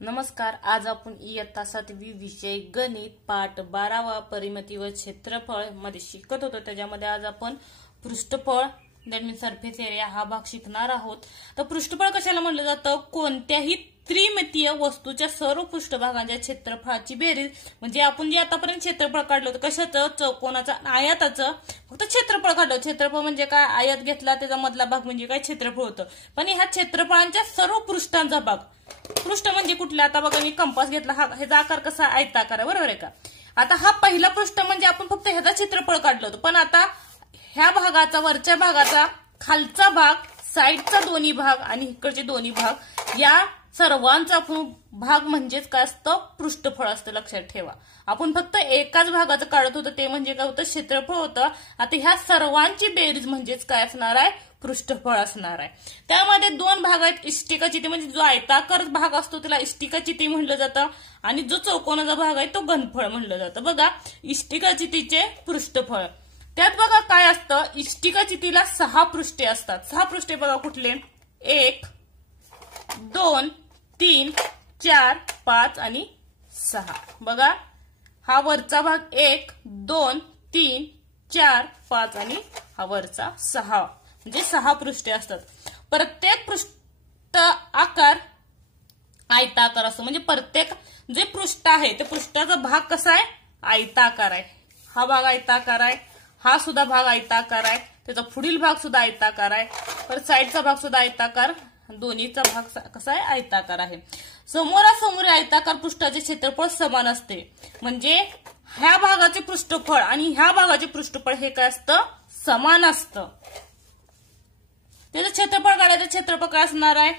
नमस्कार. आज आपण इयत्ता 7वी विषय गणित पाठ 12वा परिमिती व क्षेत्रफळ मध्ये शिकत होतो. त्याच्यामध्ये आज आपण पृष्ठफळ दॅट मीन्स सरफेस एरिया हा भाग शिकणार आहोत. तर पृष्ठफळ कशाला म्हटलं जातं? कोणत्याही त्रिमितीय वस्तूच्या सर्व पृष्ठभागांच्या क्षेत्रफळाची बेरीज. म्हणजे आपण जे आतापर्यंत क्षेत्रफळ काढलं होतं कशाचं? चौकोनाचं, आयताचं फक्त क्षेत्रफळ काढलं. क्षेत्रफळ म्हणजे काय? आयत घेतला त्याचा मधला भाग म्हणजे काय? क्षेत्रफळ होतं. पण ह्या क्षेत्रफळांच्या सर्व पृष्ठांचा भाग. पृष्ठ म्हणजे कुठला? आता बघा मी कंपास घेतला, ह्याचा आकार कसा? आयताकार आहे, बरोबर आहे का? आता हा पहिला पृष्ठ म्हणजे आपण फक्त ह्याचा क्षेत्रफळ काढलं होतं. पण आता ह्या भागाचा, वरच्या भागाचा, खालचा भाग, साईडचा दोन्ही भाग आणि इकडचे दोन्ही भाग, या सर्वांचा भाग म्हणजेच काय असतं? पृष्ठफळ असतं. लक्षात ठेवा. आपण फक्त एकाच भागाचं काढत होतं ते म्हणजे काय होतं? क्षेत्रफळ होतं. आता ह्या सर्वांची बेरीज म्हणजेच काय असणार आहे? पृष्ठफळ असणार आहे. त्यामध्ये दोन भाग आहेत. इष्टिकाचिती म्हणजे जो आयताकार भाग असतो त्याला इष्टिकाचिती म्हणलं जातं आणि जो चौकोनाचा भाग आहे तो घनफळ म्हणलं जातं. बघा इष्टिकाचितीचे पृष्ठफळ त्यात बघा काय असतं? इष्टिकाचितीला 6 पृष्ठे असतात. 6 पृष्ठे बघा कुठले? 1 2 3 4 5 आणि 6. बघा हा वरचा भाग 1 2 3 4 5 आणि हा वरचा 6 म्हणजे 6 पृष्ठे असतात. प्रत्येक पृष्ठ आकार आयताकार असतो. म्हणजे प्रत्येक जे पृष्ठ आहे ते पृष्ठाचा भाग कसा आहे? आयताकार आहे. हा भाग आयताकार आहे, हा सुद्धा भाग आयताकार आहे, त्याचा पुढील भाग सुद्धा आयताकार आहे, परत साईडचा भाग सुद्धा आयताकार, दोन्हीचा भाग कसा आहे? आयताकार आहे. समोरासमोर आयताकार पृष्ठाचे क्षेत्रफळ समान असते. म्हणजे ह्या भागाचे पृष्ठफळ आणि ह्या भागाचे पृष्ठफळ हे काय असतं? समान असतं. त्याचं क्षेत्रफळ काढायचं. क्षेत्रफळ काय असणार आहे?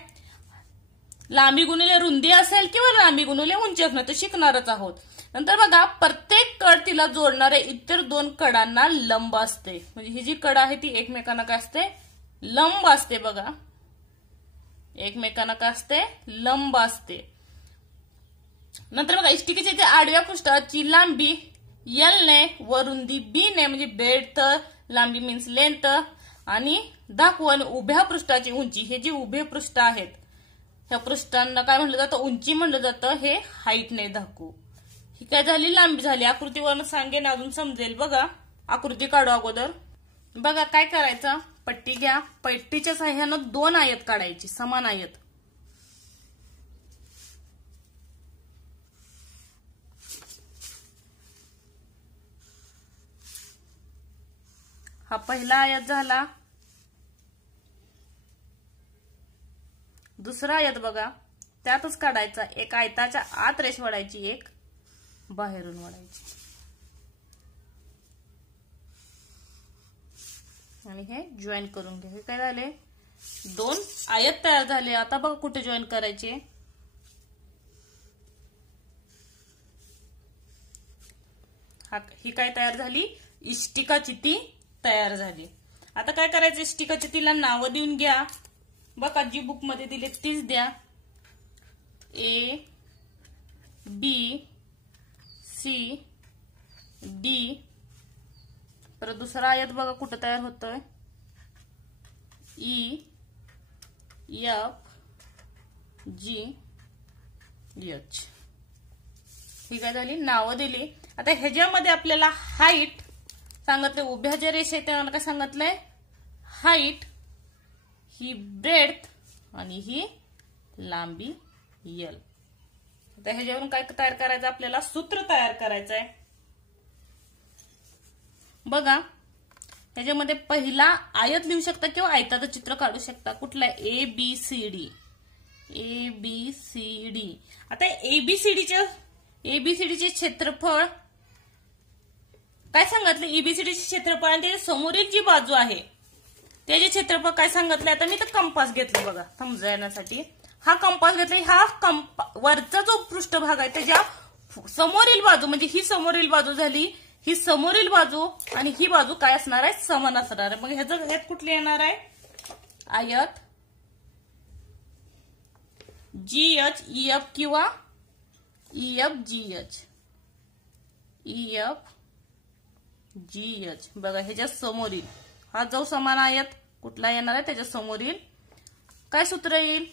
लांबी गुणिले रुंदी असेल किंवा लांबी गुणिले उंची असणार ते शिकणारच आहोत. नंतर बघा प्रत्येक कड तिला जोडणाऱ्या इतर दोन कडांना लंब असते. म्हणजे ही जी कड आहे ती एकमेकांना काय असते? लंब असते. बघा एकमेकांना काय असते? लंब असते. नंतर बघा इष्टिकेच्या आडव्या पृष्ठाची लांबी L ने व रुंदी B ने म्हणजे ब्रेड्थ, लांबी मीन्स लेंथ आणि दाखवून उभ्या पृष्ठाची उंची. हे जे उभे पृष्ठ आहेत ह्या पृष्ठांना काय म्हणलं जातं? उंची म्हणलं जातं. हे हाईटने दाखवू. ही काय झाली? लांबी झाली. आकृतीवरून सांगेन अजून समजेल. बघा आकृती काढू अगोदर. बघा काय करायचं? पट्टी घ्या. पट्टीच्या साह्यानं 2 आयत काढायची, समान आयत. हा पहिला आयत झाला. दुसरा आयत बघा त्यातच काढायचा. एक आयताच्या आत रेष वळायची, एक बाहेरून वळायची आणि हे जॉईन करून घ्या. हे काय झाले? 2 आयत तयार झाले. आता बघा कुठे जॉईन करायचे? ही काय तयार झाली? इष्टिकाचिती तयार झाली. आता काय करायचं? इष्टिकाचितीला नावं देऊन घ्या. बघा जी बुक मध्ये दिले तीच द्या. A B C D. परत दुसरा आयत बघा कुठं तयार होतोय? E F G H. ही काय झाली? नावं दिली. आता ह्याच्यामध्ये आपल्याला हाईट सांगितले. उभ्या ज्या रेषा आहेत त्यांना काय सांगितलंय? हाईट. ही ब्रेड्थ आणि ही लांबी L. आता ह्याच्यावरून काय तयार करायचं? आपल्याला सूत्र तयार करायचं आहे. बघा ह्याच्यामध्ये पहिला आयत लिहू शकता किंवा आयताचं चित्र काढू शकता. कुठला? ABCD. ABCD. आता ABCDचे क्षेत्रफळ काय सांगितलं? ABCDचे क्षेत्रफळ आणि त्याच्या समोरील जी बाजू आहे त्याचे क्षेत्रफळ काय सांगितलं? आता मी तर कंपास घेतलं बघा समजण्यासाठी. हा कंपास घेतला. हा वरचा जो पृष्ठभाग आहे त्याच्या समोरील बाजू म्हणजे ही समोरील बाजू झाली. ही समोरील बाजू आणि ही बाजू काय असणार आहे? समान असणार आहे. मग ह्यात कुठली येणार आहे? आयत GHEF किंवा EFGH. EFGH. बघा ह्याच्या समोरील हा जो समान आयत कुठला येणार आहे त्याच्या समोरील काय सूत्र येईल?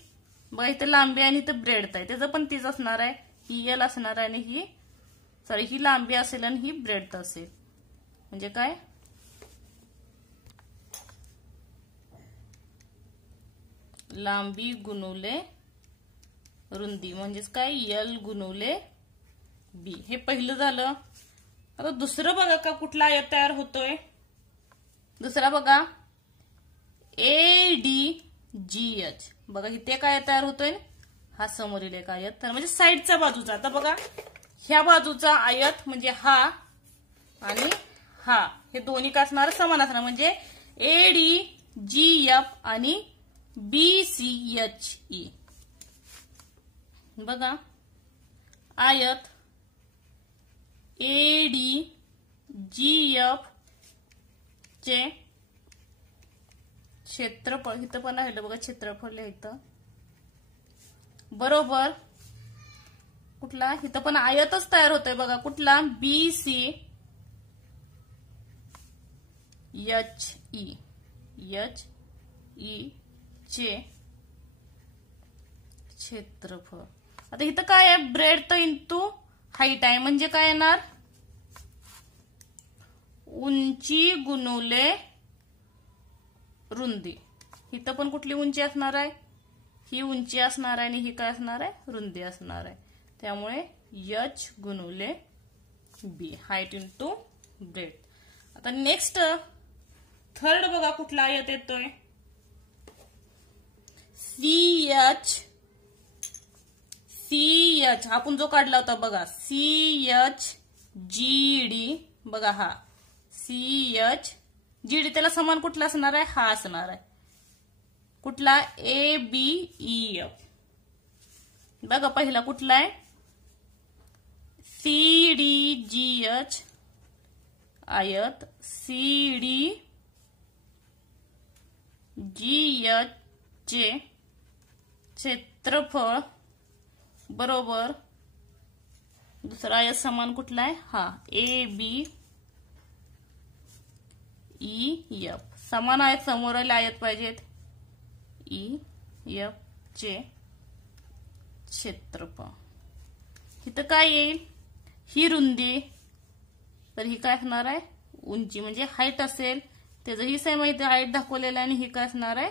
बघा इथं लांबी आणि इथं ब्रेड आहे, त्याचं पण तीच असणार आहे. ही यल असणार आहे आणि ही लांबी असेल आणि ही ब्रेड असेल. म्हणजे काय, लांबी गुणुले रुंदी म्हणजेच काय, यल गुणुले बी. हे पहिलं झालं. आता दुसरं बघा का कुठला आयत तयार होतोय. दुसरा बघा ADGH. बघा इथे काय तयार होतोय, हा समोरील एक आयत, तर म्हणजे साईडचा बाजूचा. आता बघा ह्या बाजूचा आयत म्हणजे हा आणि हा, हे दोन्ही का असणार, समान असणार. म्हणजे ADGF आणि BCHE. बघा आयत ADGF चे क्षेत्रफळ, इथं पण राहिलं बघा क्षेत्रफळ लिहायचं बरोबर. कुठला, इथं पण आयतच तयार होतोय बघा, कुठला, BCHE चे क्षेत्रफळ. आता इथं काय आहे, ब्रेड तर इंटू हाईट आहे, म्हणजे काय येणार, उंची गुणुले रुंदी. इथं पण कुठली उंची असणार आहे, ही उंची असणार आहे आणि ही काय असणार आहे, रुंदी असणार आहे. त्यामुळे H गुणुले B, height into breadth. आता नेक्स्ट थर्ड बघा कुठला आयत येतोय, CH आपण जो काढला होता बघा, CHGD. बघा हा CHGD, त्याला समान कुठला असणार आहे, हा असणार आहे. कुठला, ABEF. बघा पहिला कुठला आहे, CDGH आयत, CDGH चे क्षेत्रफळ बरोबर दुसरा आयत समान कुठला आहे, हा ABEF. समान आयत समोरील आयत पाहिजेत, EF चे क्षेत्रफळ. इथं काय येईल, ही रुंदी, तर ही काय असणार आहे, उंची म्हणजे हाईट असेल, त्याचं ही सेम इथे हाईट दाखवलेलं आहे आणि ही काय असणार आहे,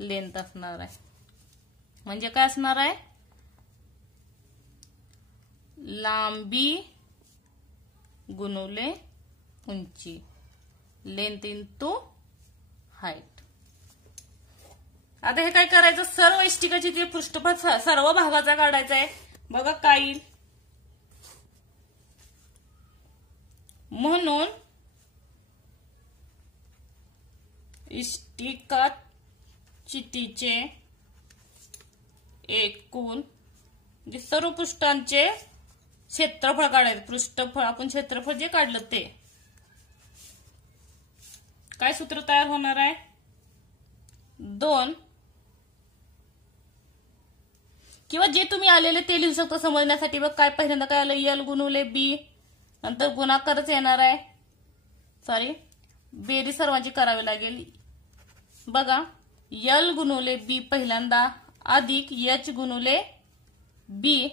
लेंथ असणार आहे. म्हणजे काय असणार आहे, लांबी गुणुले उंची, लेंथ इंटू हाईट. आता हे काय करायचं, सर्व इष्टिकाची जे पृष्ठभाग सर्व भागाचा काढायचा आहे. बघा काय येईल, म्हणून इष्टिकाचितीचे एकूण जे सर्व पृष्ठांचे क्षेत्रफळ काढायचं. पृष्ठफळ आपण क्षेत्रफळ जे काढलं ते काय सूत्र तयार होणार आहे, 2 किंवा जे तुम्ही आलेले ते लिहू शकता समजण्यासाठी. बघ काय पहिल्यांदा काय आलं, यल गुणुले बी, नंतर गुणाकारच येणार आहे, सॉरी बेरीज सर्वांची करावी लागेल. बघा यल गुणुले बी पहिल्यांदा अधिक H गुणुले बी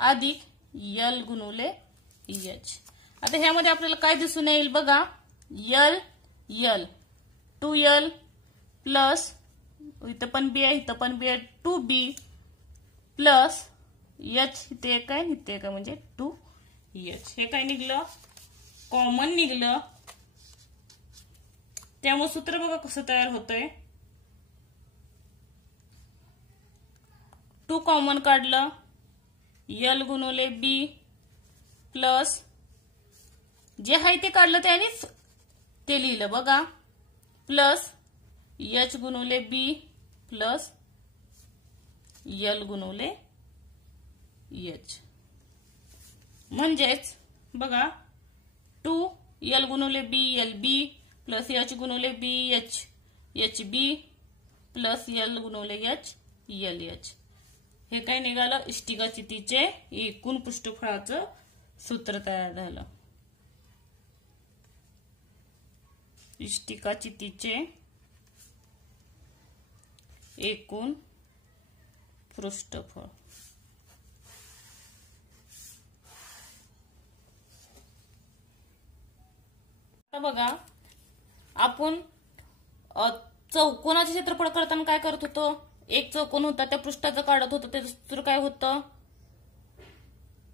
अधिक यल गुणुले H. आता ह्यामध्ये आपल्याला काय दिसून येईल बघा, यल 2L प्लस इथं पण बी आहे, इथं पण बी आहे, 2B प्लस H इथे एक आहे, इथे एक आहे, म्हणजे 2H. हे काय निघलं, कॉमन निघलं. त्यामुळे सूत्र बघा कसं तयार होतंय, 2 कॉमन काढलं, यल गुणुले बी प्लस जे आहे ते काढलं त्यानेच ते लिहिलं बघा, प्लस H गुणुले बी प्लस यल गुणुले H. म्हणजेच बघा 2L गुणुले बी LB प्लस H गुणुले बी HB plus L गुणुले H LH. हे काय निघालं, इष्टिकाचितीचे एकूण पृष्ठफळाचं सूत्र तयार झालं. इष्टिकाचितीचे एकूण पृष्ठफळ. आता बघा, आपण चौकोनाचे क्षेत्रफळ करताना काय करत होतो, एक चौकोन होता त्या पृष्ठाचं काढत होतं, त्याचं सूत्र काय होतं,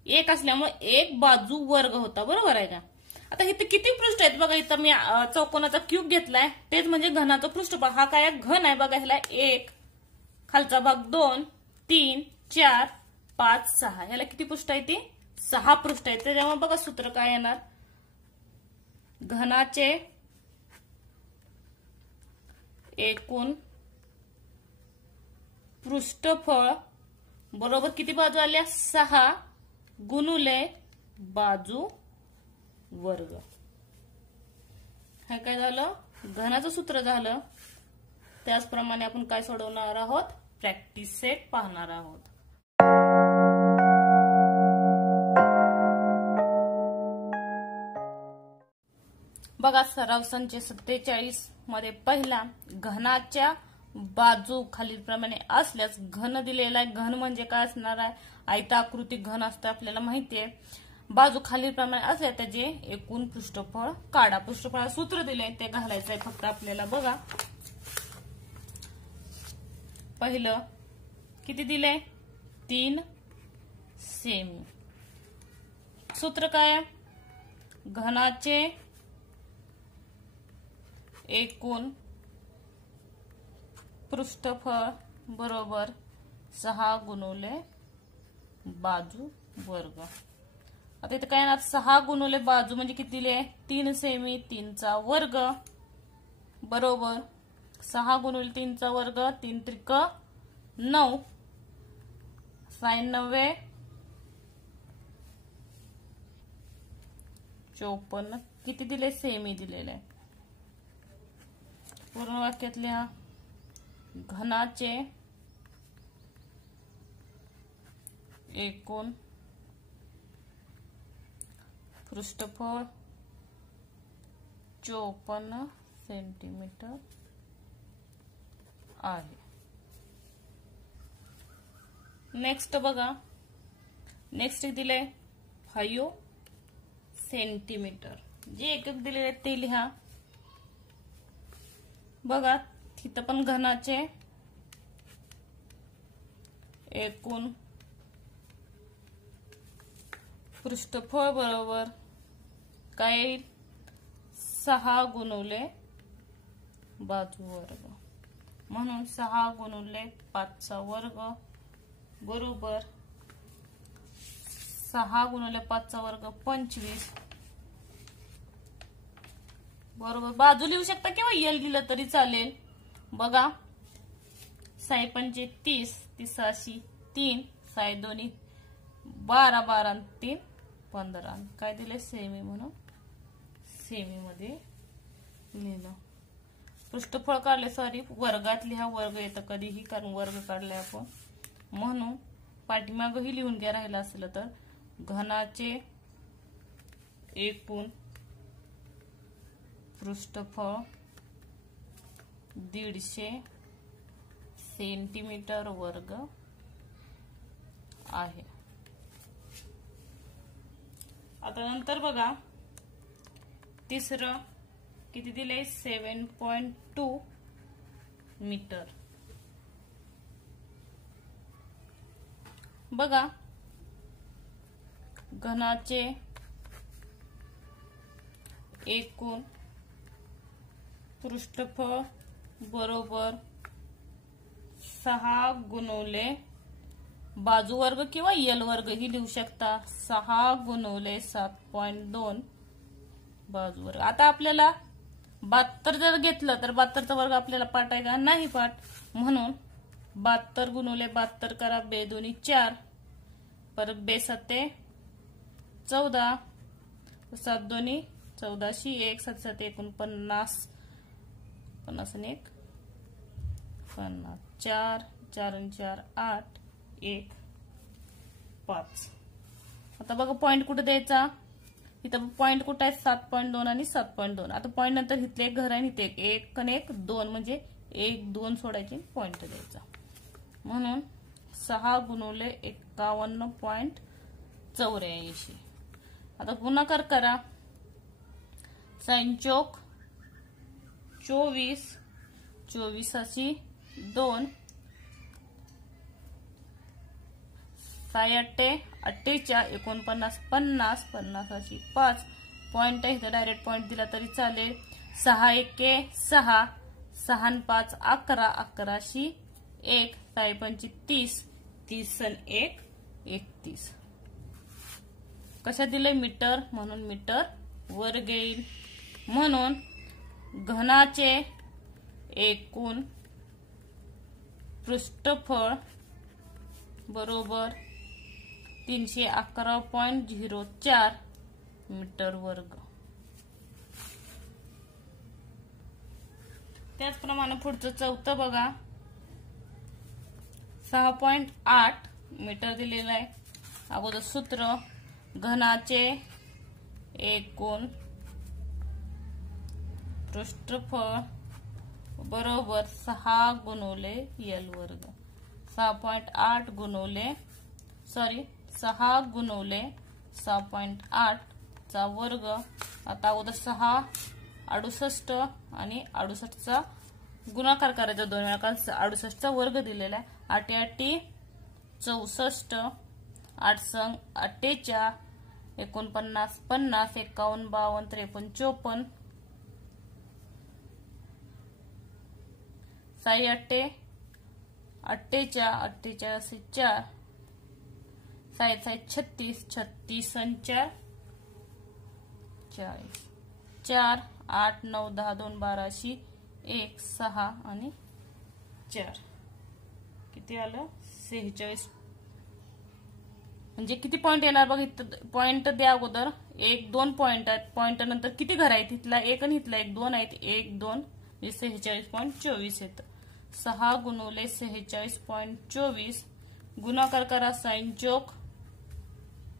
एक असल्यामुळे एक बाजू वर्ग होता, बरोबर आहे का. आता इथे किती पृष्ठ आहेत बघा, इथं मी चौकोनाचा क्यूब घेतलाय, तेच म्हणजे घनाचं पृष्ठफळ. हा काय घन आहे बघा, ह्याला 1, खालचा भाग 2, 3, 4, 5, 6, ह्याला किती पृष्ठ आहे, ती 6 पृष्ठ आहेत. त्याच्यामुळे बघा सूत्र काय येणार, घनाचे एकूण पृष्ठफळ बरोबर किती बाजू आल्या, 6 गुणुले बाजू वर्ग. हे काय झालं, घनाचं सूत्र झालं. त्याचप्रमाणे आपण काय सोडवणार आहोत, प्रॅक्टिस सेट पाहणार आहोत. बघा, सराव संच 47 मध्ये पहिला, घनाच्या बाजू खालीलप्रमाणे असल्यास घन दिलेला आहे. घन म्हणजे काय असणार आहे, आयताकृती घन असतं आपल्याला माहितीये. बाजू खालीलप्रमाणे असल्या त्याचे एकूण पृष्ठफळ काढा. पृष्ठफळ सूत्र दिले ते घालायचं आहे फक्त आपल्याला. बघा, पहिलं किती दिले, 3 सेमी. सूत्र काय, घनाचे एकूण पृष्ठफळ बरोबर 6 गुणुले बाजू वर्ग. आता इथे काय येणार, 6 गुणुले बाजू म्हणजे किती दिले, 3 सेमी, 3 चा वर्ग बरोबर 6 गुणुले 3 चा वर्ग, 3 त्रिक 9, 96, 54 किती दिले, सेमी दिलेले आहे. पूर्ण वाक्यात लिहा, घनाचे एकूण पृष्ठफळ 54 सेंटीमीटर आहे. नेक्स्ट बघा, नेक्स्ट दिले 5 सेंटीमीटर. जे एकक दिलेले ते लिहा. बघा, तिथं पण घनाचे एकूण पृष्ठफळ बरोबर काय येईल, 6 गुणुले बाजू वर्ग. म्हणून 6 गुणुले 5 चा वर्ग बरोबर 6 गुणुले 5 चा वर्ग 25 बरोबर. बाजू लिहू शकता किंवा यल दिलं तरी चालेल. बघा, 6 पंचे 30, 30 3, 6 दोन्ही 12, 12 3 15. काय दिले, सेमी, म्हणून सेमी मध्ये लिहिलं. पृष्ठफळ काढले, सॉरी वर्गात लिहा, वर्ग येतं कधीही, कारण वर्ग काढले आपण. म्हणून पाठीमागही लिहून घ्या राहिला असेल तर. घनाचे एकूण पृष्ठफळ 150 सेंटीमीटर वर्ग आहे. आता नंतर बघा, तिसरं किती दिले, 7.2 मीटर. बघा, घनाचे एकूण पृष्ठफळ बरोबर 6 गुणुले बाजू वर्ग किंवा यल वर्ग ही लिहू शकता. 6 गुणुले 7.2 बाजू वर्ग. आता आपल्याला 72 जर घेतलं तर 72चा वर्ग आपल्याला पाठ आहे का, नाही पाठ. म्हणून 72 गुणुले 72 करा, 2 दोन्ही 4, परत 2 सत्ते 14, 7 दोन्ही 14, 1 7 7 49, 50 आणि 1 50, 4 4 आणि 4 8, 1 5. आता बघा पॉइंट कुठे द्यायचा, इथं पॉइंट कुठे आहे, 7.2 आणि 7.2. आता पॉइंट नंतर इथले एक घर आहे, इथे 1 आणि 1 2, म्हणजे 1 2 सोडायचे, पॉइंट द्यायचा. म्हणून 6 गुणिले 51.84. आता गुणाकार करा. साइन चौक 24, 24 2, 6 48, 49 50, 50 5. पॉइंट इथं डायरेक्ट पॉइंट दिला तरी चालेल. 6 1 6, 6 5 11, 11 1, 6 5 30, 30 1 31. कशा दिले? मीटर, म्हणून मीटर वर्ग येईल. म्हणून घनाचे एकूण पृष्ठफळ बरोबर 311.04 मीटर वर्ग. त्याचप्रमाणे पुढचं चौथं बघा. 6.8 मीटर दिलेलं आहे. अगोदर सूत्र घनाचे एकूण पृष्ठफळ बरोबर 6 गुणिले L वर्ग. 6.8 गुणिले 6 गुणिले 6.8 चा वर्ग. आता अगोदर 6 68 आणि 68 चा गुणाकार करायचा 2 वेळा, कारण 68 चा वर्ग दिलेला आहे. 8 8 64, 8 संग 48, 49 50, 51 52, 53 54, 6 8 48, 48 4, 6 6 36, 36 4 40, 4 8 9 10 2 12 1 6 आणि 4. किती आलं? 46. म्हणजे किती पॉइंट येणार बघ. पॉइंट द्या अगोदर. 1 2 पॉइंट आहेत. पॉइंट नंतर किती घर आहेत? इथला 1 आणि इथला 1 2 आहेत. 1 2 म्हणजे 46.24 येतं. 6 गुणिले 46.24 गुणाकार करा. साइन चौक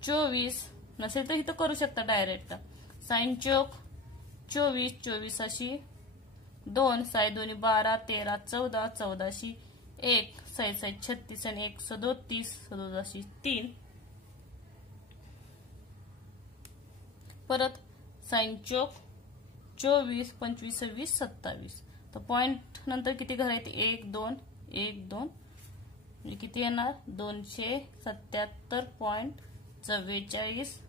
24 नसेल तर इथं करू शकता डायरेक्ट. साइन चौक 24, 24 2, 6 2 12, 13 14, 14 1, 6 6 36 आणि 1 37, 37 3. परत साइन चौक 24 25 26 27. तर पॉइंट नंतर किती घर आहेत? 1 2 1 2 म्हणजे किती येणार? 277.44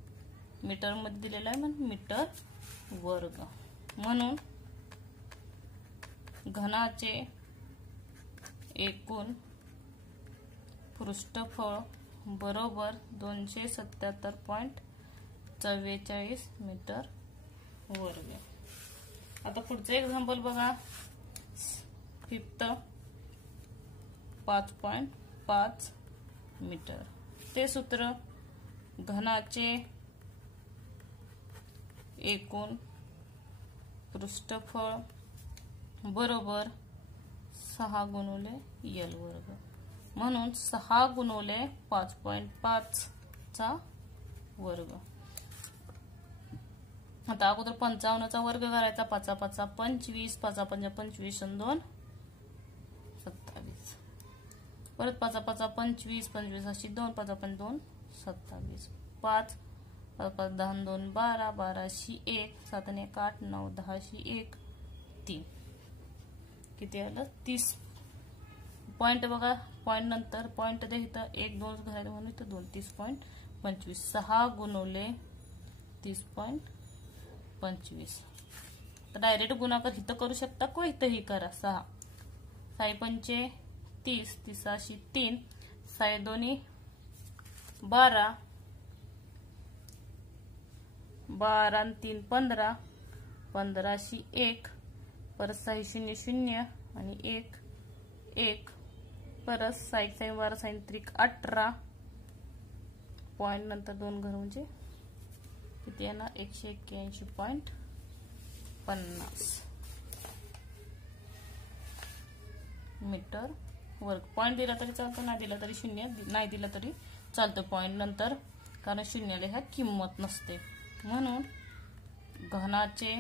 मीटर मध्ये दिलेला आहे, म्हणून मीटर वर्ग. म्हणून घनाचे एकूण पृष्ठफळ बरोबर 277.44 मीटर वर्ग. आता पुढचं एक्झाम्पल बघा. 5th 5.5 metre. ते सूत्र घनाचे एकूण पृष्ठफळ बरोबर 6 गुणिले L वर्ग. म्हणून 6 गुणिले 5.5 चा वर्ग. आता अगोदर 55 चा वर्ग करायचा. 5 5 25, 5 5 25 आणि 2 27. परत 5 5 25, 25 2, 5 5 2 27. 5 5 10 2 12, 12 1, 7 1 8 9 10 1 3. किती आलं? 30. पॉइंट बघा. पॉइंट नंतर पॉइंट दे इथं 1 2 घालायचं म्हणून इथं 2 30.25. 6 गुणिले 30.25. तर डायरेक्ट गुणाकार इथं करू शकता किंवा इथंही करा. 6 6 5 30, 30 3, 6 2 12, 12 आणि 3 15, 15 1, परत 6 0 0 आणि 1 1, परत 6 6 12, 6 3 18. पॉइंट नंतर 2 घर म्हणजे किती येणार? 181.50 मीटर वर्ग. पॉइंट दिला तरी चालतो, नाही दिला तरी शून्य, नाही दिला तरी चालतो पॉइंट नंतर, कारण शून्याला ह्या किंमत नसते. म्हणून घनाचे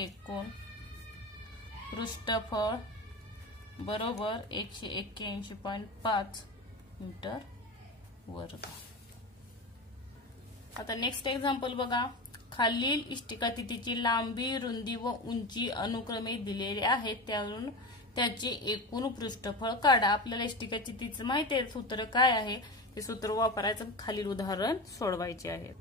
एकूण पृष्ठफळ बरोबर 181.5 मीटर वर्ग। आता नेक्स्ट एक्झाम्पल बघा, खालील इष्टिकातीची लांबी, रुंदी व उंची अनुक्रमे दिलेली आहेत, त्यावरून त्याचे एकूण पृष्ठफळ काढा। आपल्याला इष्टिकातीचं माहिती आहे सूत्र काय आहे, ते सूत्र वापरायचं, खालील उदाहरण सोडवायचे आहे।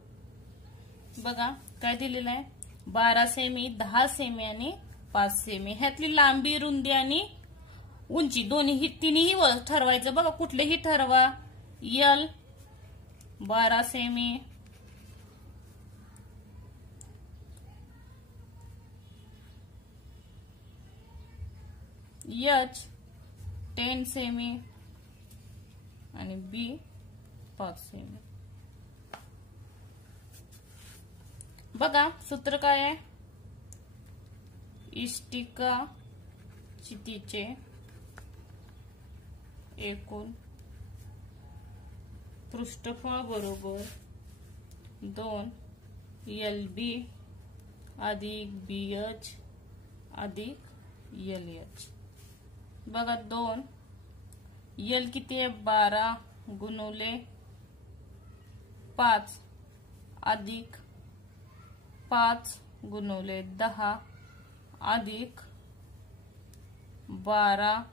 बघा काय दिलेलं आहे, 12 सेमी, 10 सेमी आणि 5 सेमी, ह्यातली लांबी, रुंदी आणि उंची दोन्ही तिन्ही ठरवायचं। बघा कुठलेही ठरवा, यल 12 सेमी, एच 10 सेमी आणि बी 5 सेमी। बघा सूत्र काय आहे, इष्टिकातीचे एकूण पृष्ठफळ बरोबर 2 LB अधिक BH अधिक LH। बघा 2 L किती आहे, 12 गुणुले 5 अधिक 5 गुणुले 10 अधिक 12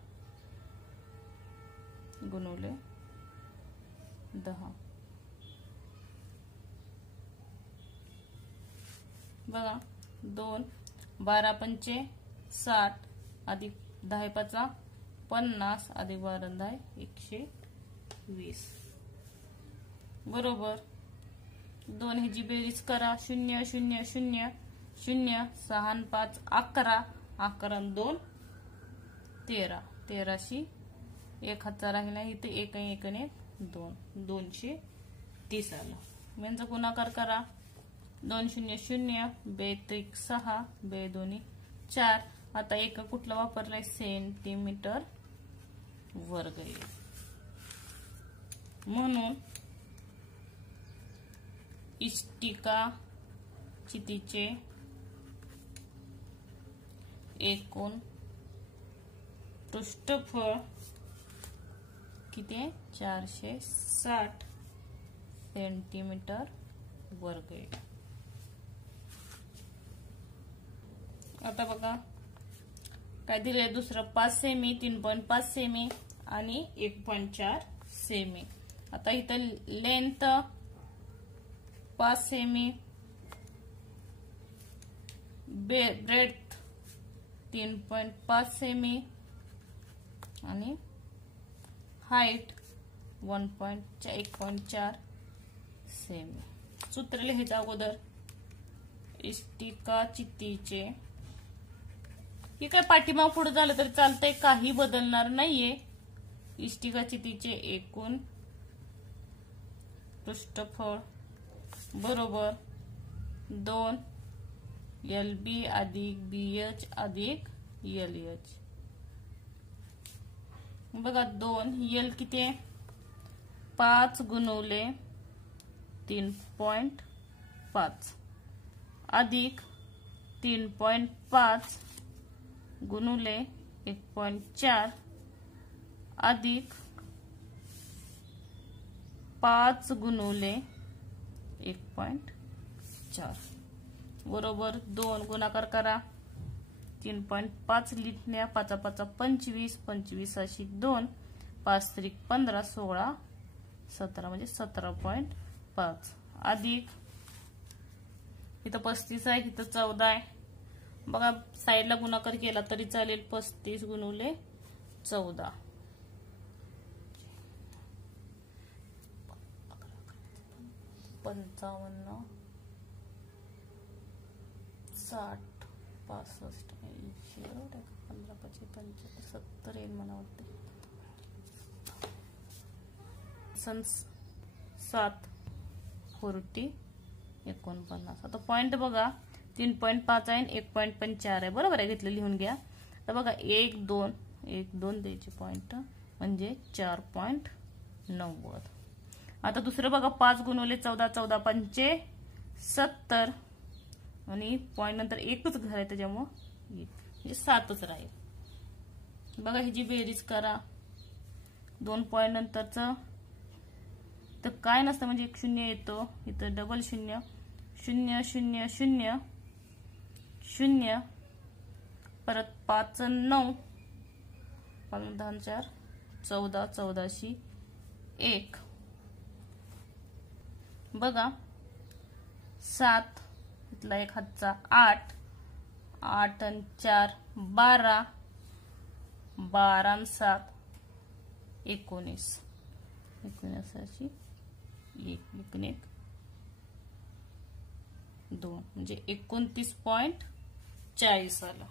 गुणुले 10। बघा 2 12 पंचे 60 अधिक 10 पाचा 50 अधिक 12 10 120 बरोबर 2 ह्याची बेरीज करा, 0 0 0 0 6 5 11 11 2 13 13शी 1 हातचा राहिला, इथे 1 1 1 2 230 आला। यांचा गुणाकार करा, 2 0 0 2 3 6 2 2 4। आता एक कुठला वापरलाय, सेंटीमीटर वर्ग येईल। म्हणून इष्टिकातीचे एकूण पृष्ठफळ किती आहे, 460 सेंटीमीटर वर्ग येईल। आता बघा काय दिले, दुसरं 5 सेमी, 3.5 सेमी आणि 1.4 सेमी। आता इथं लेंथ 5 सेमी, ब्रेड्थ 3.5 सेमी आणि हाईट 1.4 सेमी। सूत्र लिहायचं अगोदर, इष्टिकातीचे, हे काय पाठीमाग पुढे झालं तरी चालतंय, काही बदलणार नाहीये। इष्टिकातीचे एकूण पृष्ठफळ बरोबर 2 LB अधिक BH अधिक LH। बघा 2 L किती आहे, 5 गुणुले 3.5 अधिक 3.5 गुणुले 1.4 अधिक 5 गुणुले 1.4 बरोबर 2 गुणाकार करा, 3.5 लिखण्या 5 5 25 25 अशी 2 5 3 15 16 17 म्हणजे 17.5 अधिक इथं 35 आहे, इथं 14 आहे। बघा साइडला गुणाकार केला तरी चालेल, 35 गुणुले 14 55 60 65 15 25 70 येईल मला वाटते, 7 40 49। आता पॉइंट बघा 3.5 आहे, 1.4 आहे, बरोबर आहे, घेतलं लिहून घ्या। तर बघा 1 2 1 2 द्यायचे पॉइंट म्हणजे 4.90। आता दुसरं बघा 5 गुणुले 14 14 पंचे 70 आणि पॉइंट नंतर एकच घर आहे त्याच्यामुळे म्हणजे 7च राहील। बघा ह्याची बेरीज करा. 2 पॉइंट नंतरचं तर काय नसतं म्हणजे एक शून्य येतो, इथं डबल शून्य, 0 0 0 0, परत 5 9, 5 10 4 14, 14शी 1. बघा 7, इथला एक हातचा 8, 8 आणि 4 12, 12 आणि 7 19, 19शी 1, 1 2 म्हणजे 29.40 आलं.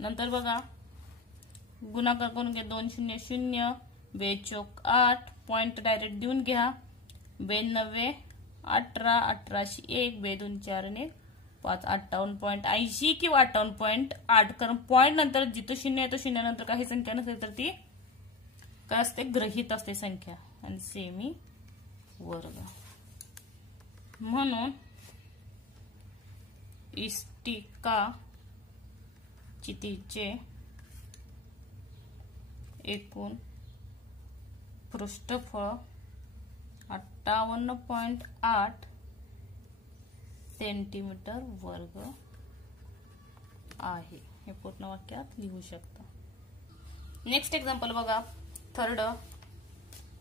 नंतर बघा गुणाकार करून घ्या. 2 0 0, 2 चौक 8, पॉइंट डायरेक्ट देऊन घ्या. 92 18, 18शी 1, 2 2 4 आणि 5, 58.80 किंवा 58.8. कारण पॉइंट नंतर जिथं शून्य येतो शून्यानंतर काही संख्या नसेल तर ती काय असते, ग्रहित असते संख्या आणि सेमी वर्ग. म्हणून इष्टिका चितीचे एकूण पृष्ठफळ 58.8 सेंटीमीटर वर्ग आहे. हे पूर्ण वाक्यात लिहू शकता. नेक्स्ट एक्झाम्पल बघा. Third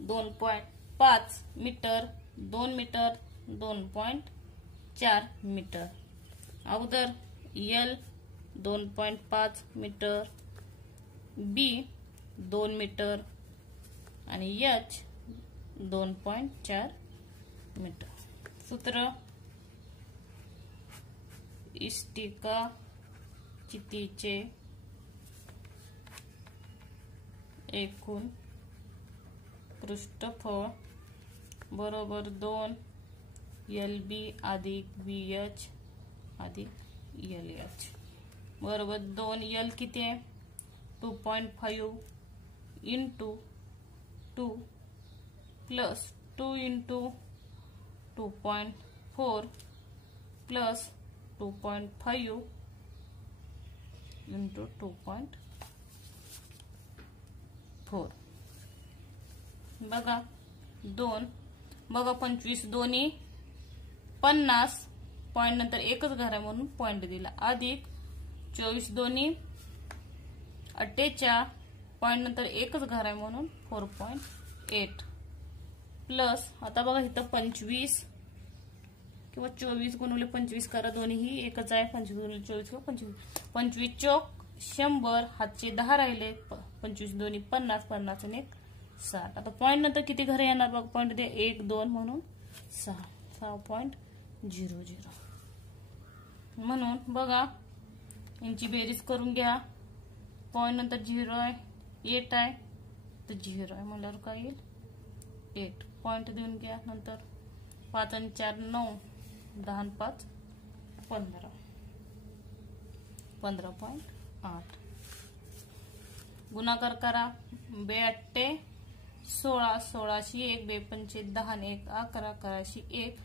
2.5 metre, 2 metre, 2.4 metre. अगोदर L 2.5 मीटर, B 2 मीटर आणि H 2.4 मीटर. सूत्र इष्टिका चितीचे एकूण पृष्ठफळ बरोबर 2 LB अधिक BH अधिक LH बरोबर 2 L किती आहे, 2.5 into 2 plus 2 into 2.4 plus 2.5 into 2.4. बघा 2 बघा 25 दोन्ही 50, पॉइंट नंतर एकच घर आहे म्हणून पॉइंट दिला, अधिक 24 दोन्ही 48, पॉइंट नंतर एकच घर आहे म्हणून 4.8 प्लस. आता बघा इथं 25 किंवा 24 गुणिले 25 करा, दोन्ही एकच आहे. 25 गुणिले 24 किंवा 25, 25 चौक 100, हातचे 10 राहिले. 25 दोन्ही 50, 50 आणि 1 60. आता पॉइंट नंतर किती घरे येणार बघ, पॉइंट दे 1 2 म्हणून 6, 6.00. म्हणून बघा यांची बेरीज करून घ्या. पॉइंट नंतर 0 आहे, 8 आहे तर 0 आहे म्हणल्यावर काय येईल 8. पॉइंट देऊन घ्या. नंतर 5 आणि 4 9, 10 आणि 5 15, 15.8. गुणाकार करा. 2 8 16, 16शी 1, 2 5 10 आणि 1 11, 11शी 1,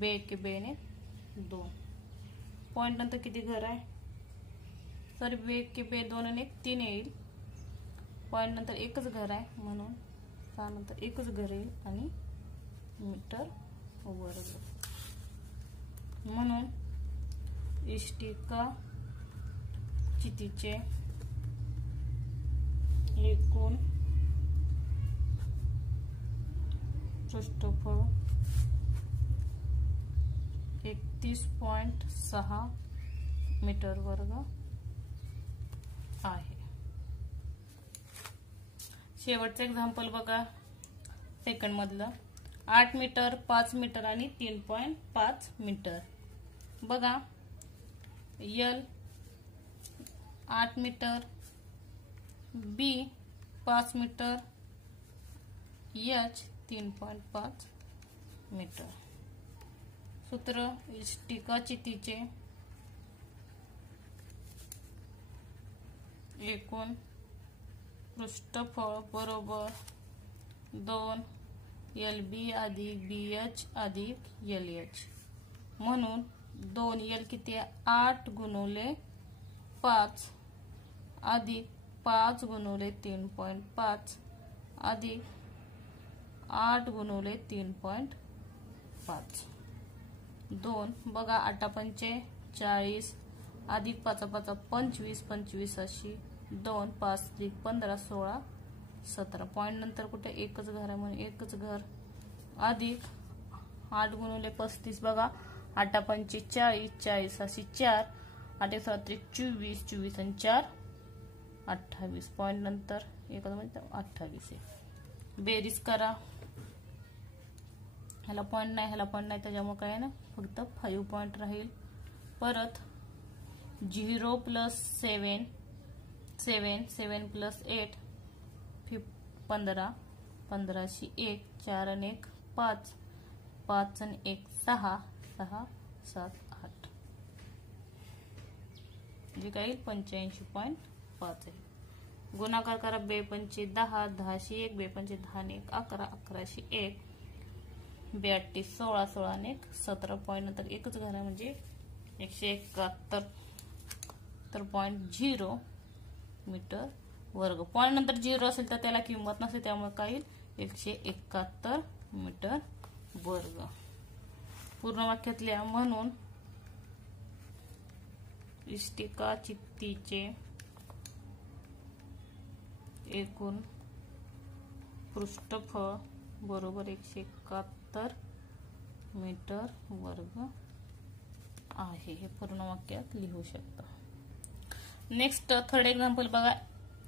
2 के 2 ने 2. पॉइंट नंतर किती घर आहे, सॉरी 2 के 2 2 आणि 1 3 येईल. पॉइंट नंतर एकच घर आहे म्हणून 6 नंतर एकच घर येईल आणि मीटर वर्ग. म्हणून इष्टिका चितीचे एकूण पृष्ठफळ 31.6 मीटर वर्ग आहे. शेवटचं एक्झाम्पल बघा सेकंड मधलं. 8 मीटर, 5 मीटर आणि 3.5 मीटर. बघा L 8 metre, B 5 metre, H 3.5 metre. सूत्र इष्टिका चितीचे एकूण पृष्ठफळ बरोबर 2 LB अधिक BH अधिक LH. म्हणून 2 L किती आहे, 8 गुणिले 5 अधिक 5 गुणिले 3.5 अधिक 8 गुणिले 3.5 2 बघा 8 पंचे 40 अधिक 5 5 25 25 अशी 2 5 अधिक 15 16 17 पॉइंट नंतर कुठे एकच घर आहे म्हणून एकच घर अधिक 8 गुणिले 35 बघा 8 पंचे 40 40 अशी 4 8 7 24 24 आणि 4 28 पॉइंट नंतर एकच म्हणजे 28 आहे। बेरीज करा, ह्याला पॉइंट नाही त्याच्यामुळे काय ना फक्त 5 पॉइंट राहील। परत 0 + 7 7 7 + 8 15 15 शी 1 4 आणि 1 5 5 आणि 1 6 6 7 8 जे काही 85.5 आहे। गुणाकार करा 2 पंचे 10 10 शी 1 2 पंचे 10 आणि 1 11 11 शी 1 2 8 16 16 आणि 1 17 पॉइंट नंतर एकच घर आहे म्हणजे 171 तर 0.0 मीटर वर्ग। पॉइंट नंतर 0 असेल तर त्याला किंमत नसते त्यामुळे काय 171 मीटर वर्ग। पूर्ण वाक्यात लिहा म्हणून इष्टिका चित्तीचे एकूण पृष्ठफळ बरोबर 171 मीटर वर्ग आहे। हे पूर्ण वाक्यात लिहू शकता। नेक्स्ट थर्ड एक्झाम्पल बघा,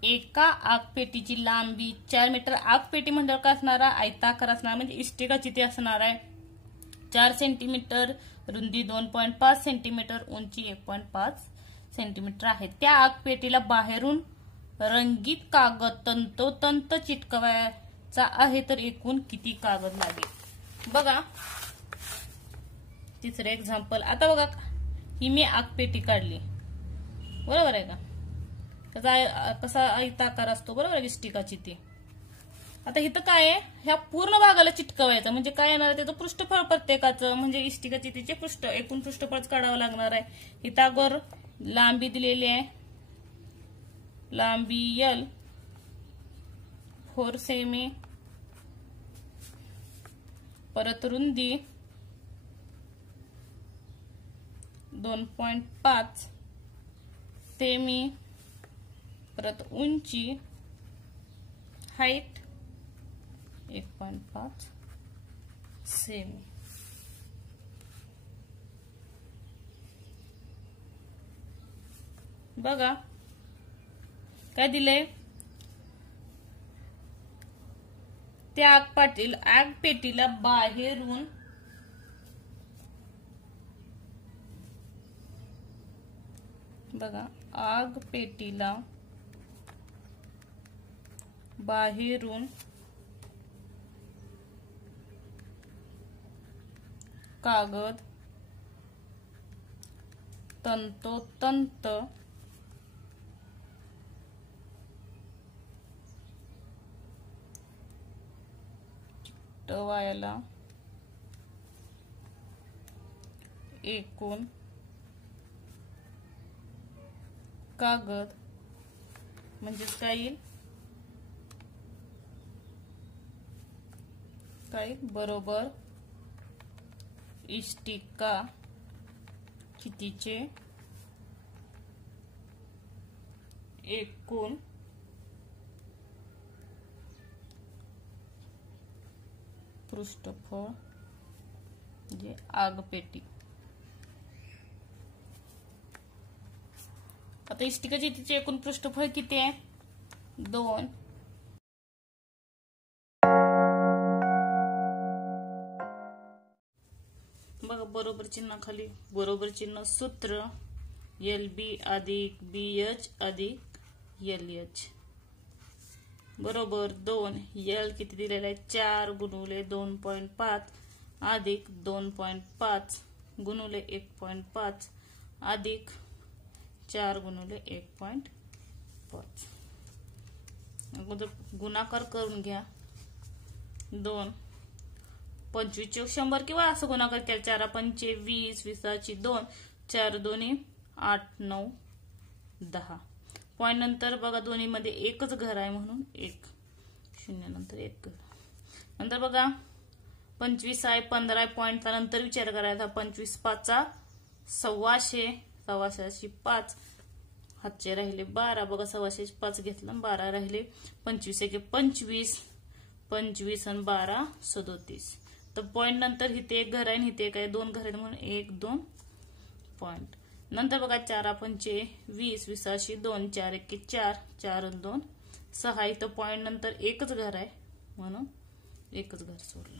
एका आगपेटीची लांबी 4 मीटर, आगपेटी म्हणजे काय असणार आयताकार असणार म्हणजे इष्टिका चिती असणार आहे 4 सेंटीमीटर, रुंदी 2.5 सेंटीमीटर, उंची 1.5 सेंटीमीटर आहे। त्या आगपेटीला बाहेरून रंगीत कागद तंतोतंत चिटकवायचा आहे तर एकूण किती कागद लागेल। बघा तिसरे एक्झाम्पल, आता बघा ही मी आगपेटी काढली बरोबर आहे का, त्याचा कसा आयताकार असतो बरोबर आहे इष्टिकाची ती। आता इथं काय आहे, ह्या पूर्ण भागाला चिटकवायचं म्हणजे काय येणार आहे त्याचं पृष्ठफळ प्रत्येकाचं म्हणजे इष्टिकाची तिचे एकूण पृष्ठफळच काढावं लागणार आहे। इथं अगोदर लांबी दिलेली आहे, लांबी L 4 सेमी, परत रुंदी 2.5 सेमी, परत उंची हाईट 1.5 सेमी। बघा काय दिलंय, त्या आगपेटीला बाहेरून बघा आगपेटीला बाहेरून कागद तंतोतंत चिकटवायला एकूण कागद म्हणजे काय बरोबर इष्टिका चितीचे एकूण पृष्ठफळ म्हणजे आगपेटी। आता इष्टिका चितीचे एकूण पृष्ठफळ किती आहे 2। बघा बरोबर चिन्हाखाली बरोबर चिन्ह सूत्र LB अधिक BH अधिक LH बरोबर 2। L किती दिलेला आहे 4 गुणिले 2.5 अधिक 2.5 गुणिले 1.5 अधिक 4 गुणिले 1.5। अगोदर गुणाकार करून घ्या 2 25 चौक 100 किंवा असं गुणाकार केला 4 पंचे 20 20ची 2 4 2 8 9 10 पॉइंट नंतर बघा दोन्हीमध्ये एकच घर आहे म्हणून 1, 0 नंतर 1 घर. नंतर बघा 25 आहे, 15 आहे, पॉइंटचा नंतर विचार करायचा. 25 5 125, 125 5, हातचे राहिले 12. बघा 125 5 घेतलं, 12 राहिले. 25 1 25, 25 आणि 12 37. तर पॉइंट नंतर इथे एक घर आहे आणि इथे एक आहे, 2 घर आहेत म्हणून 1 2 पॉइंट. नंतर बघा 4 5 20, 20 2, 4 1 4, 4 आणि 2 6. इथं पॉइंट नंतर एकच घर आहे म्हणून एकच घर सोडलं.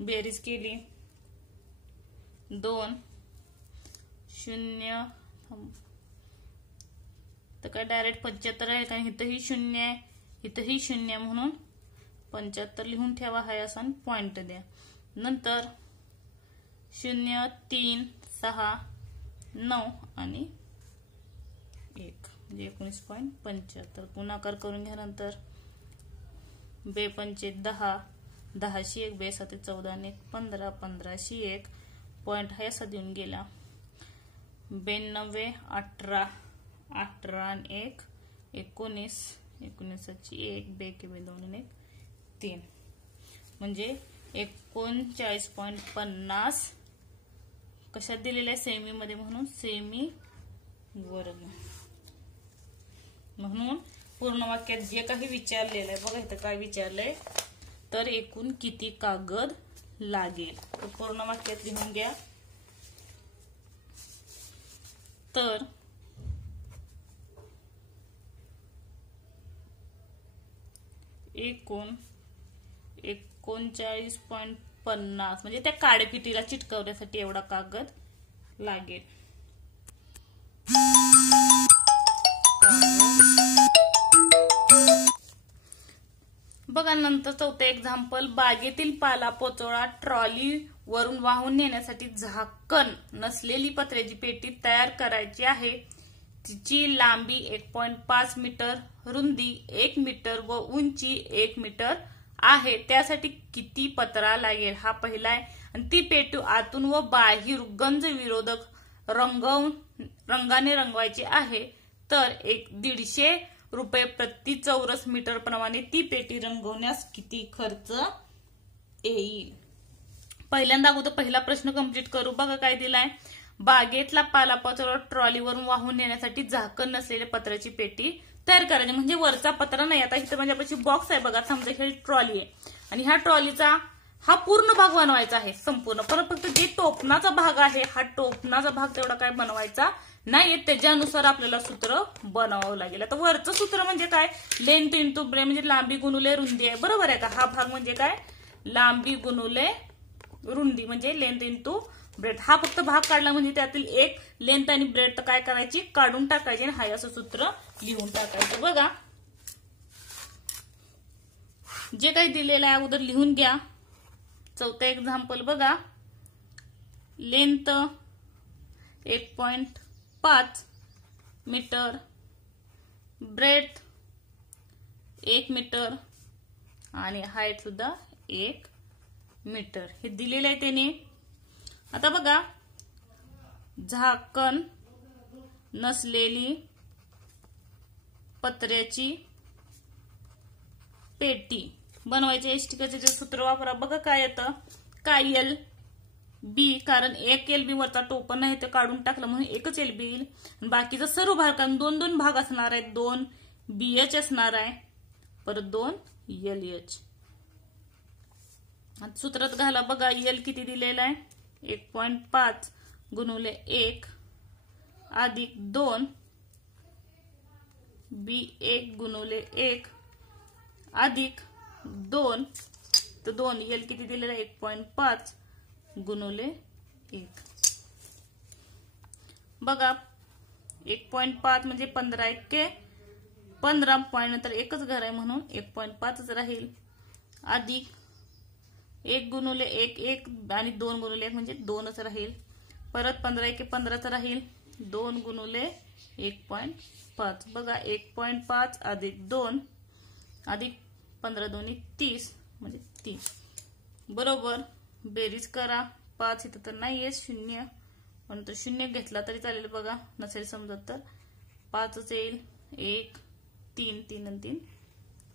बेरीज केली 2 0, तर काय डायरेक्ट 75 आहे, कारण इथंही 0 आहे, इथंही 0 आहे म्हणून 75 लिहून ठेवा हाय असा पॉइंट द्या. नंतर 0 3 6 9 आणि 1 म्हणजे 19.75. गुणाकार करून घ्या. नंतर 2 5 10, 10 1 2 7 14 आणि 15, 15 1 पॉइंट हा असा देऊन गेला. 92 18, 18 आणि 1 19, 19 1 2 2 आणि 1 3 म्हणजे 39.50 कशात दिलेलं आहे? सेमी मध्ये, म्हणून सेमी वर्ग. म्हणून पूर्ण वाक्यात जे काही विचारलेलं आहे बघा इथं काय विचारलंय, तर एकूण किती कागद लागेल. तर पूर्ण वाक्यात लिहून घ्या. तर एकूण 39.50 म्हणजे त्या काडेपिटीला चिटकवण्यासाठी एवढा कागद लागेल. बघा नंतर चौथं एक्झाम्पल. बागेतील पालापाचोळा ट्रॉली वरून वाहून नेण्यासाठी झाकण नसलेली पत्र्याची पेटी तयार करायची आहे. तिची लांबी 1.5 मीटर, रुंदी 1 मीटर व उंची 1 मीटर आहे. त्यासाठी किती पत्रा लागेल? हा पहिला आहे. आणि ती पेटी आतून व बाहेर गंज विरोधक रंगाने रंगवायची आहे. तर 150 रुपये प्रति चौरस मीटर प्रमाणे ती पेटी रंगवण्यास किती खर्च येईल? पहिल्यांदा अगोदर पहिला प्रश्न कंप्लीट करू. बघा काय दिलाय. बागेतला पालापाचोळा ट्रॉलीवरून वाहून नेण्यासाठी झाकण नसलेल्या पत्राची पेटी तयार करायची. म्हणजे वरचा पत्रा नाही. आता इथं माझ्यापाशी बॉक्स आहे बघा, समजा ही ट्रॉली आहे आणि ह्या ट्रॉलीचा हा पूर्ण भाग बनवायचा आहे संपूर्ण. पण फक्त जे टोपणाचा भाग आहे हा टोपणाचा भाग तेवढा काय बनवायचा नाहीये. त्याच्यानुसार आपल्याला सूत्र बनवावं लागेल. आता वरचं सूत्र म्हणजे काय? लेंथ इंटू ब्रेथ म्हणजे लांबी गुणुले रुंदी आहे. बरोबर आहे का? हा भाग म्हणजे काय? लांबी गुणुले रुंदी म्हणजे लेंथ इंटू ब्रेथ. हा फक्त भाग काढला म्हणजे त्यातील एक लेंथ आणि ब्रेथ काय करायची? काढून टाकायची आणि हाय असं सूत्र लिहून टाकायचं. बघा जे काही दिलेलं आहे अगोदर लिहून घ्या. चौथा एक्झाम्पल बघा. लेंथ 1.5 मीटर, ब्रेथ 1 मीटर आणि हाईट सुद्धा 1 मीटर हे दिलेलं आहे त्याने. आता बघा झाकण नसलेली पत्र्याची पेटी बनवायची. एसटीचे सूत्र वापरा. बघा काय येतं? काय एल बी, कारण एक एल बी वरचा टोपण नाही ते काढून टाकलं म्हणून एकच एल बी येईल. बाकीचा सर्व भाग, कारण 2 भाग असणार आहेत. 2 BH असणार आहे, परत 2 LH. सूत्रात घाला. बघा एल किती दिलेला आहे? 1.5 गुणुले 1 अधिक 2 B1 गुणुले 1 अधिक 2. तर 2 एल किती दिलेला? 1.5 गुणुले 1. बघा 1.5 म्हणजे 15 1 15 पॉइंट नंतर एकच घर आहे म्हणून 1.5च राहील. अधिक 1 गुणुले 1 1 आणि 2 गुणुले 1 म्हणजे 2च राहील. परत 15 1 15च राहील. 2 गुणुले 1.5. बघा 1.5 अधिक 2 अधिक 15 2 30 म्हणजे 30. बरोबर बेरीज करा. 5 इथं तर नाहीये, 0 पण तो 0 घेतला तरी चालेल. बघा नसेल समजत तर 5च येईल. 1 3 3 आणि 3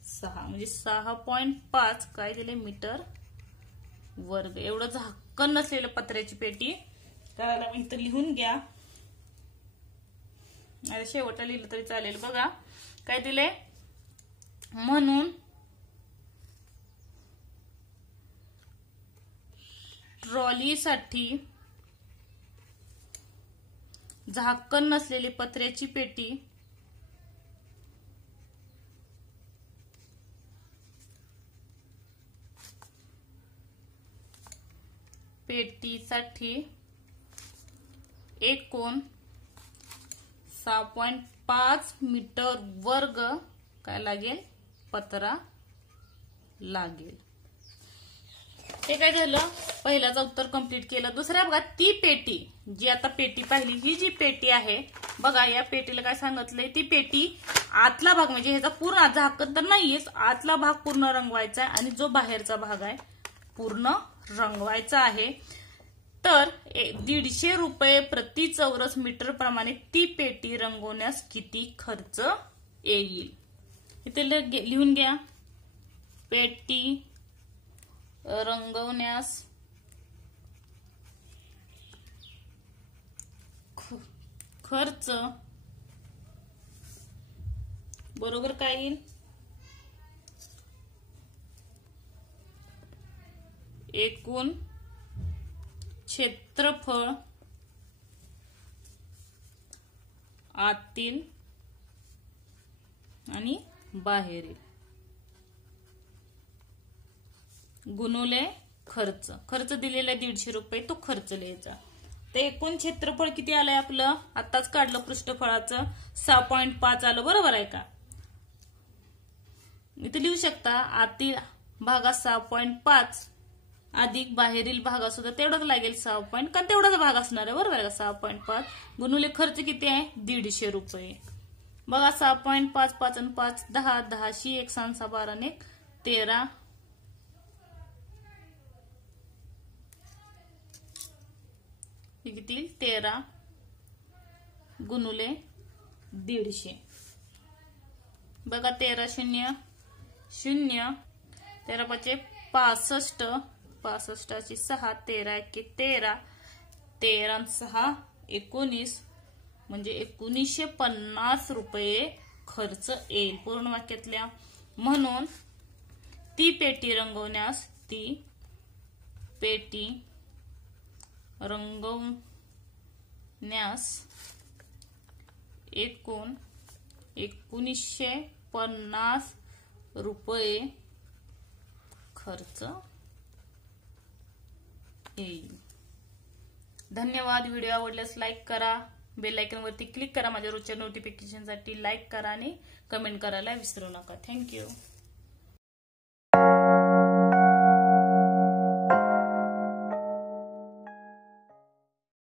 6 म्हणजे 6.5 काय दिले मीटर वर्ग एवढं झाकण नसलेलं पत्र्याची पेटी करायला मी इथं लिहून घ्या. आता शेवटला लिहिलं तरी चालेल. बघा काय दिले, म्हणून ट्रॉलीसाठी झाकण नसलेली पत्र्याची पेटी पेटीसाठी एकूण 6.5 मीटर वर्ग काय लागेल, पत्रा लागेल. हे काय झालं, पहिल्याचं उत्तर कंप्लीट केलं. दुसऱ्या बघा, ती पेटी जी आता पेटी पाहिली, ही जी पेटी आहे बघा, या पेटीला काय सांगितलंय, ती पेटी आतला भाग म्हणजे ह्याचा पूर्ण झाकण तर नाहीयेच, आतला भाग पूर्ण रंगवायचा आहे आणि जो बाहेरचा भाग आहे पूर्ण रंगवायचा आहे. तर 150 रुपये प्रति चौरस मीटर प्रमाणे ती पेटी रंगवण्यास किती खर्च येईल. इथे लिहून घ्या, पेटी रंगवण्यास खर्च बरोबर काय येईल, एकूण क्षेत्रफळ आतील आणि बाहेरील गुणुले खर्च. खर्च दिलेला 150 रुपये, तो खर्च लिहायचा. तर एकूण क्षेत्रफळ किती आलंय आपलं, आताच काढलं पृष्ठफळाचं, 6.5 आलं. बरोबर आहे का. इथे लिहू शकता, आतील भागात 6.5 अधिक बाहेरील भाग सुद्धा तेवढंच लागेल 6 पॉईंट, कारण तेवढाच भाग असणार आहे. बरोबर आहे का. 6.5 गुणुले खर्च किती आहे, 150 रुपये. बघा 6.5 5 आणि 5 10 10 1 6 6 12 आणि 1 13 किती 13 गुणुले 150. बघा 13 0 0 13 5 65 65ची 6 13 1 13 13 6 19 म्हणजे 1950 रुपये खर्च येईल पूर्ण वाक्यातल्या. म्हणून ती पेटी रंगवण्यास एकूण 1950 रुपये खर्च येईल. धन्यवाद. व्हिडिओ आवडल्यास लाईक करा, बेल आयकॉन वरती क्लिक करा. माझ्या रोजच्या नोटिफिकेशनसाठी लाईक करा आणि कमेंट करायला विसरू नका. थँक्यू.